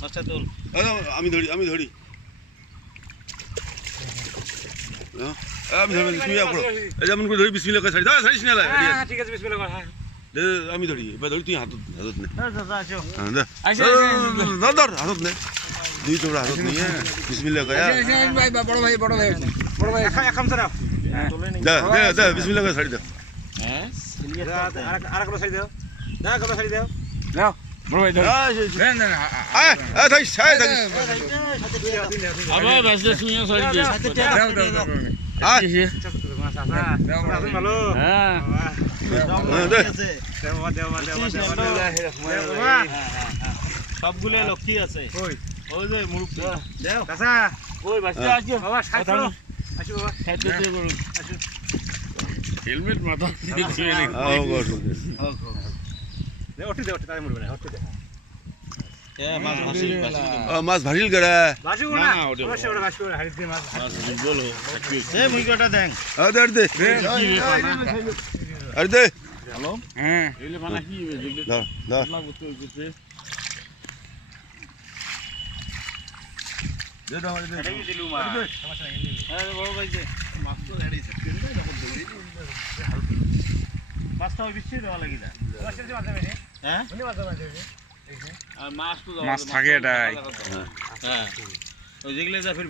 মাছটা তোল আমি ধরি আমি ধরি। হ্যাঁ, আমি ধরি বিসমিল্লাহ করো। এই যেমন করে ধরি বিসমিল্লাহ করে ছাড়ি। দাও ছাড়িস না লাই, ঠিক আছে বিসমিল্লাহ কর হ্যাঁ। আমি ধরি। এবার ধরি তুই হাতত হাতত নে। হ্যাঁ, ধর, হাতত দুই তোমরা হাতত নিয়ে বিসমিল্লাহ করে বড় ভাই বড় ভাই বড় ভাই। এখন স্যার দে দে দে বিসমিল্লাহ করে ছাড়ি হ্যাঁ আর দাও। না দাও। নাও সবগুলো লক্ষ্মী আছে ওই ওই যে মুরুব্বি দেও ওই বাবা সাইড আসো বাবা হেলমেট মাথা দিয়ে আও, গো, গো। দে ওটি দে ওটি তাই মরবে না ওটি দে এ মাছ ভাসি ভাসি আ, মাছ ভাসিল কেডা বাসি না, না না, ওটা- অবশ্যই ওটা বাসি করে হাড়ি দিয়ে মাছ মাছ বলো এ মুই কটা দেন আ, দে, দে কি রে পানা আরে দে হ্যালো হ্যাঁ এলে পানা কি দেখলে ধর ধর লাগবে তো করতে দে দাও, দে, দে। মাছ থাকে হ্যাঁ? মাছ থাকে এটাই। হ্যাঁ। ওই যেগুলো যা